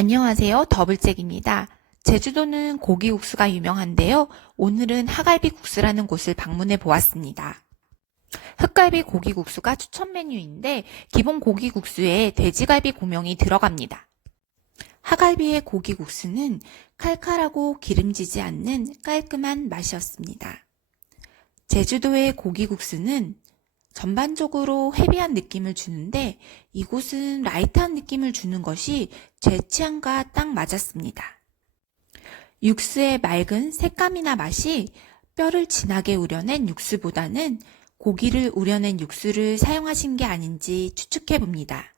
안녕하세요. 더블잭입니다. 제주도는 고기국수가 유명한데요. 오늘은 하갈비국수라는 곳을 방문해 보았습니다. 흑갈비 고기국수가 추천 메뉴인데 기본 고기국수에 돼지갈비 고명이 들어갑니다. 하갈비의 고기국수는 칼칼하고 기름지지 않는 깔끔한 맛이었습니다. 제주도의 고기국수는 전반적으로 헤비한 느낌을 주는데 이곳은 라이트한 느낌을 주는 것이 제 취향과 딱 맞았습니다. 육수의 맑은 색감이나 맛이 뼈를 진하게 우려낸 육수보다는 고기를 우려낸 육수를 사용하신 게 아닌지 추측해 봅니다.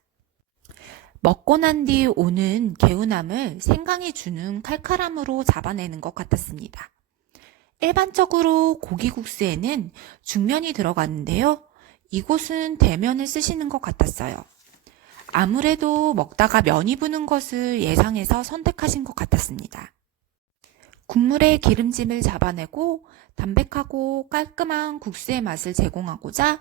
먹고 난 뒤 오는 개운함을 생강이 주는 칼칼함으로 잡아내는 것 같았습니다. 일반적으로 고기국수에는 중면이 들어가는데요. 이곳은 대면을 쓰시는 것 같았어요. 아무래도 먹다가 면이 부는 것을 예상해서 선택하신 것 같았습니다. 국물의 기름짐을 잡아내고 담백하고 깔끔한 국수의 맛을 제공하고자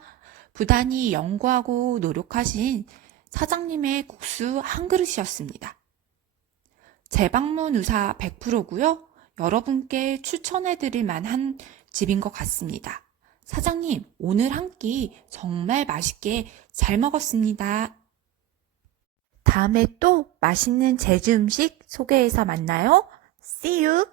부단히 연구하고 노력하신 사장님의 국수 한 그릇이었습니다. 재방문 의사 100%고요. 여러분께 추천해 드릴 만한 집인 것 같습니다. 사장님, 오늘 한 끼 정말 맛있게 잘 먹었습니다. 다음에 또 맛있는 제주 음식 소개해서 만나요. See you!